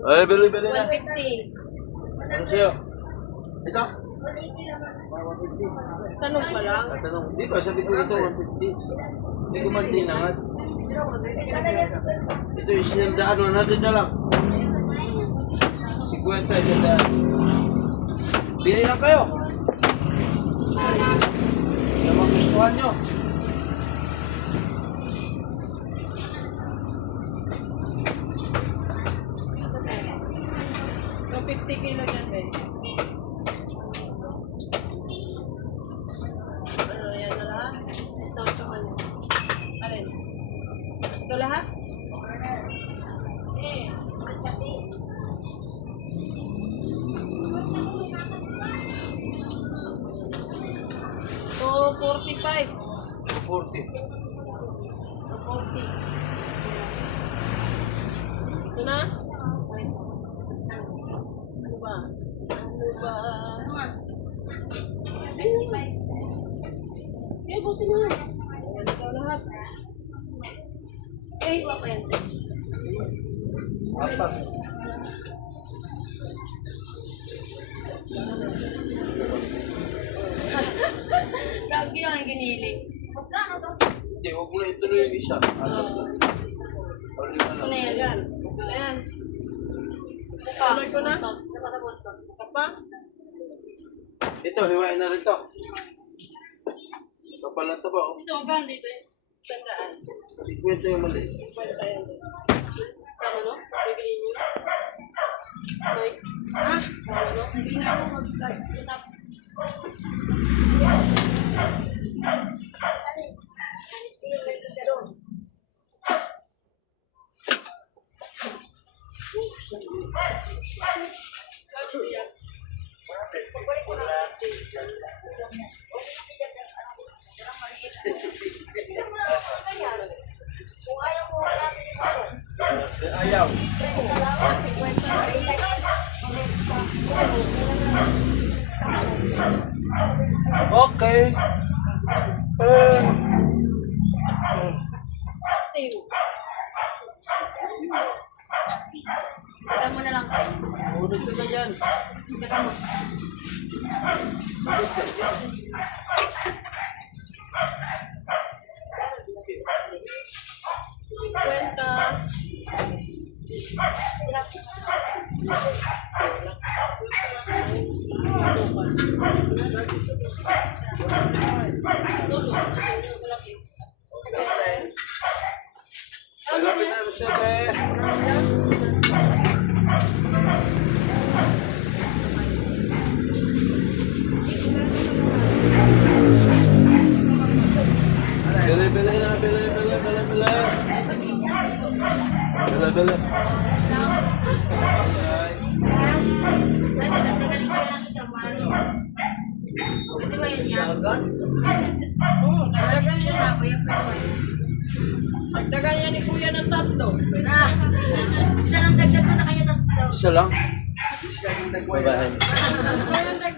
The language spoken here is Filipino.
Ay, bili na. 150. Ano sa'yo? Ito? Tanong pa lang. Tanong, di ba? Sabi ko ito, 150. Hindi ko man dinangat. Ito, isindaan, 100 na lang. 50, isindaan. Bili lang kayo. Yung mga gustuhan nyo. Yung 50 kilo dyan, Ben. Ano, yan na lahat? Ito, tsaka ano. Alin? Ito lahat? Kasi, So, 45. 40. 40. Ito na? Ano ba? Ano ba? ano nga? Eh, buti na. Ayan, ito lahat. Eh, iba pa yan. Asan? Grabe ginawa ang giniling. Hindi, huwag mo na ituloy yung isa. Asan? Ito na yan. Ayan. Ito na yan. Isa pa. Tuloy ko na? Ito, isa pa sa buntot. Ito pa? Ito, hiwain na rin to. Kapal na ito ba? Oh. Ito, magkano dito eh? Tandaan. 50 yung mali. 50 yan. Sama no? Bibili niyo. Okay. Ah, sama no? Hindi nga ako mag-usap. Ayaw. Okay. Save. Teka mo na lang tayo. Unod ka na yan. Teka mo. Kwenta. Malapit na mo siya, te. Bili na, bili. Bili. Pwede, dagdagan ko yan ng isang para pwede ba yun yan? Oo, dagdagan Siya niya. na, kuya, pwede ba yun? Dagdagan niya ni Kuya ng 3. Ah, isa lang dagdag ko sa kanya tatlo. Isa lang. Babae. Ano yung dagdag?